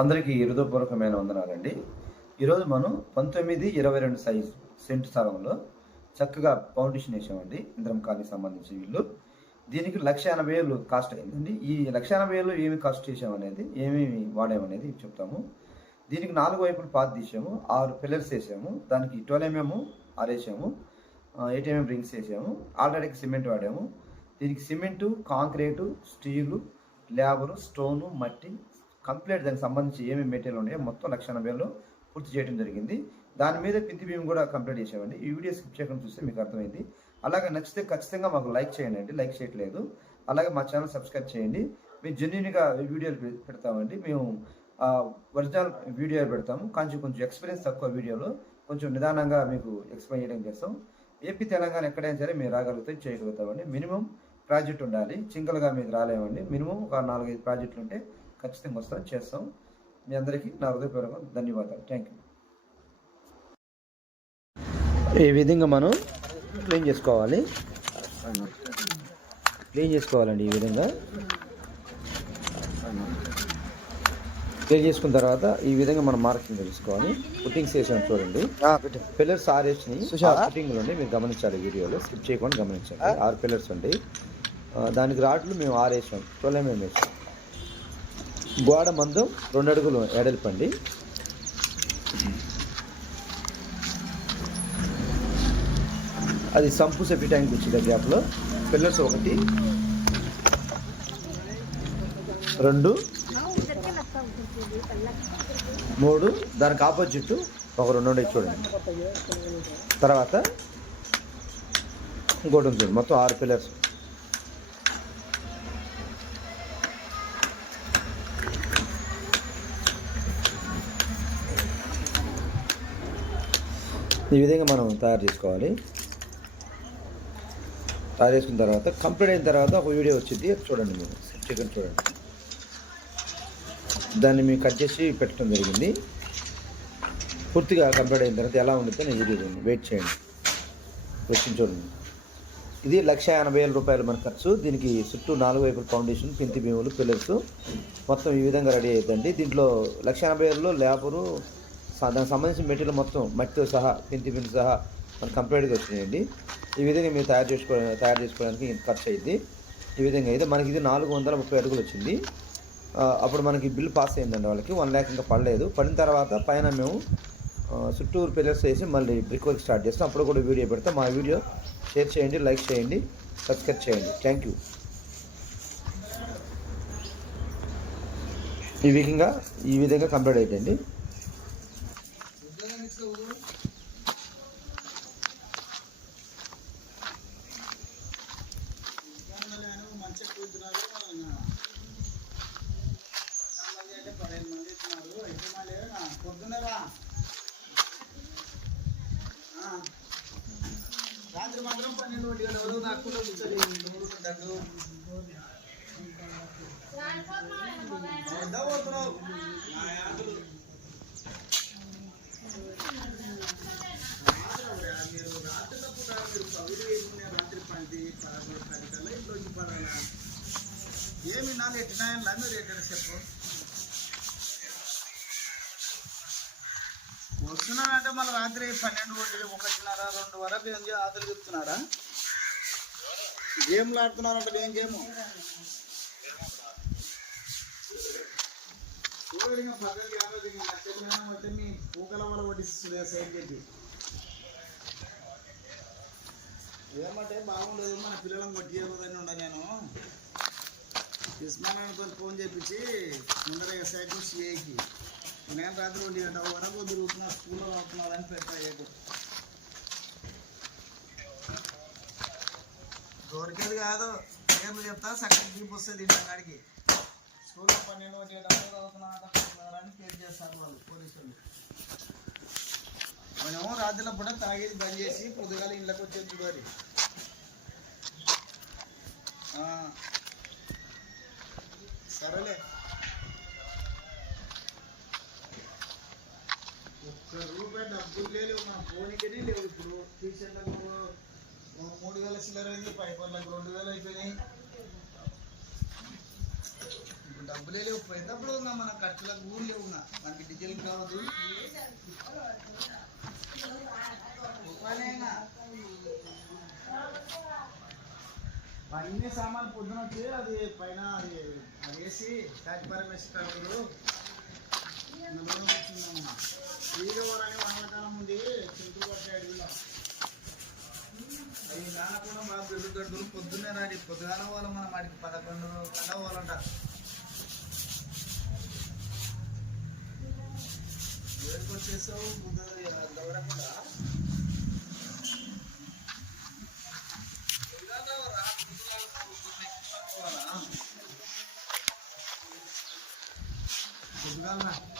అందరికీ హృదయపూర్వకమైన వందనాలండి. ఈరోజు మనం పంతొమ్మిది ఇరవై రెండు సైజ్ సెంట్ స్థలంలో చక్కగా ఫౌండేషన్ వేసామండి. ఇంద్రం కాలనీకి సంబంధించి వీళ్ళు దీనికి లక్ష ఎనభై వేలు కాస్ట్ అయిందండి. ఈ లక్ష ఎనభై వేలు ఏమి కాస్ట్ చేసామనేది ఏమేమి వాడామనేది చెప్తాము. దీనికి నాలుగు వైపులు పాత తీసాము ఆరు పిల్లర్స్ వేసాము దానికి ట్వెల్వ్ ఎంఎం ఆరేసాము ఏటీఎం రింగ్స్ వేసాము ఆల్రెడీ సిమెంట్ వాడాము. దీనికి cement concrete steel labour stone మట్టి కంప్లీట్ దానికి సంబంధించి ఏమేమి మెటీరియల్ ఉన్నాయో మొత్తం లక్ష వేలు పూర్తి చేయడం జరిగింది. దాని మీద పింతి భీమ్ కూడా కంప్లీట్ చేసామండి ఈ వీడియో స్కిప్ చేయకుండా చూస్తే మీకు అర్థమైంది. అలాగే నచ్చితే ఖచ్చితంగా మాకు లైక్ చేయండి అండి. లైక్ చేయట్లేదు. అలాగే మా ఛానల్ సబ్స్క్రైబ్ చేయండి. మేము జెన్యున్గా వీడియోలు పెడతామండి. మేము ఒరిజినల్ వీడియోలు పెడతాము. కొంచెం కొంచెం ఎక్స్పీరియన్స్ తక్కువ వీడియోలో కొంచెం నిదానంగా మీకు ఎక్స్ప్లెయిన్ చేయడం చేస్తాం. ఏపీ తెలంగాణ ఎక్కడైనా సరే మీరు రాగలిగితే చేయగలుగుతామండి. మినిమం ప్రాజెక్ట్ ఉండాలి. చింకలుగా మీరు రాలేమండి. మినిమం ఒక నాలుగైదు ప్రాజెక్టులు ఉంటే ఖచ్చితంగా వస్తాం చేస్తాం. మీ అందరికీ నా హృదయపూర్వక ధన్యవాదాలు. థ్యాంక్ యూ ఈ విధంగా మనం క్లీన్ చేసుకోవాలి. క్లీన్ చేసుకోవాలండి ఈ విధంగా. క్లీన్ చేసుకున్న తర్వాత ఈ విధంగా మనం మార్కింగ్ తెలుసుకోవాలి పుట్టింగ్స్ వేసాం చూడండి. పిల్లర్స్ ఆరు వేసినాయి పుట్టింగ్లు ఉన్నాయి మీరు గమనించాలి వీడియోలో. స్కిప్ చేయకుండా గమనించండి. ఆరు పిల్లర్స్ ఉంటాయి. ఆ, దానికి రాడ్లు మేము ఆరు వేసాం ట్వెల్వ్ మేము వేసాం గోడ మందం రెండు అడుగులు ఎడల్పండి అది సంపు సెఫ్టీ ట్యాంక్ వచ్చింది గ్యాప్లో. పిల్లర్స్ ఒకటి. రెండు. మూడు. దానికి ఆపోజిట్ ఒక రెండు ఉండే చూడండి. తర్వాత ఇంకోటి ఉంది. మొత్తం ఆరు పిల్లర్స్. ఈ విధంగా మనం తయారు చేసుకోవాలి. తయారు చేసుకున్న తర్వాత కంప్లీట్ అయిన తర్వాత ఒక వీడియో వచ్చింది. చూడండి మీరు. చికెన్ చూడండి. దాన్ని మేము కట్ చేసి పెట్టడం జరిగింది. పూర్తిగా కంప్లీట్ అయిన తర్వాత ఎలా ఉంటుందో నేను వీడియో చూడండి. వెయిట్ చేయండి. వచ్చింది చూడండి. ఇది లక్ష ఎనభై వేల రూపాయలు మన ఖర్చు. దీనికి చుట్టూ నాలుగు వైపుల ఫౌండేషన్ పింతి భీములు పిల్లర్స్. మొత్తం ఈ విధంగా రెడీ అవుతుందండి దీంట్లో లక్ష ఎనభై వేలలో లేబరు దానికి సంబంధించిన మెటీరియల్ మొత్తం మట్టితో సహా పింతి పిండి సహా మనకు కంప్లీట్గా వచ్చినాయండి. ఈ విధంగా మీరు తయారు చేసుకో తయారు చేసుకోవడానికి ఇంత ఖర్చు అయింది ఈ విధంగా అయితే మనకి ఇది నాలుగు వందల ముప్పై అడుగులు వచ్చింది. అప్పుడు మనకి బిల్ పాస్ అయిందండి వాళ్ళకి. వన్ ల్యాక్ ఇంకా పడలేదు. పడిన తర్వాత పైన మేము చుట్టూరు పిల్లర్స్ వేసి మళ్ళీ బ్రిక్ వర్క్ స్టార్ట్ చేస్తాం. అప్పుడు కూడా వీడియో పెడతాం. మా వీడియో షేర్ చేయండి లైక్ చేయండి సబ్స్క్రైబ్ చేయండి. Thank you. ఈ విధంగా ఈ విధంగా కంప్లీట్ అయిపోయింది. రాత్రి మాత్రం పన్నెండు ఒంటి గంట వరకు పోతున్నావు? రాత్రి వేసుకునే రాత్రి ఏమి నాలుగు ఎట్టినాయన్నా మీరు ఎక్కడ చెప్పు. వస్తున్నానంటే మళ్ళీ రాత్రి పన్నెండు ఒంటి ఒకటిన్నర రెండు వరకు ఏం చేయ ఆతలు చెప్తున్నాడా? గేమ్లు ఆడుతున్నారంటే ఏం గేమ్ చూడండి మీ పూకల వల్ల వడ్డిస్తుంది సైడ్ చెప్పి ఏమంటే బాగుండదు మన పిల్లలను కొట్టియకూడదని ఉండ నేను. ఇస్మాయిల్తో ఫోన్ చేపించి ముందర ఎస్ఐకి సిఐకి నేను రాత్రి ఉండి వరకు తిరుగుతున్నా స్కూల్లో అవుతున్నారని పెట్టాడు దొరికేది కాదు. పేర్లు చెప్తా సగం దీపు వస్తుంది ఇంటి కాడికి. స్కూల్లో పన్నెండు ఒంటి గంట వరకు పేరు చేస్తారు వాళ్ళు పోలీసులు. మనము రాత్రిలో పూట తాగేది బంద్ చేసి పొద్దుగాల ఇళ్ళకి వచ్చేది చూడాలి సరేలే. రూపాయి లేవు మా ఫోన్కి లేవు ఇప్పుడు. ట్యూషన్లకు మూడు వేల చిల్లర అయింది పైపర్లకు రెండు వేలు అయిపోయినాయి. ఇప్పుడు డబ్బులే లేవు. పోయేటప్పుడు ఉన్నా మన ఖర్చులకు ఊరు లేవు మనకి డీజిల్ కావద్దు రూపాయలేనా? అన్ని సామాన్ పొద్దున వచ్చి అది పైన అది అది వేసి కాకి పరమేశ్వర కడుగులు అవి నాన్న కూడా బాగా పొద్దున్నే రాడి పొద్దుగాల వాళ్ళ మనం వాడికి పదకొండు కల్లా వాళ్ళంట ఏడుకు వచ్చేసావు బుద్ధ దౌడకుండా పొద్దుగాల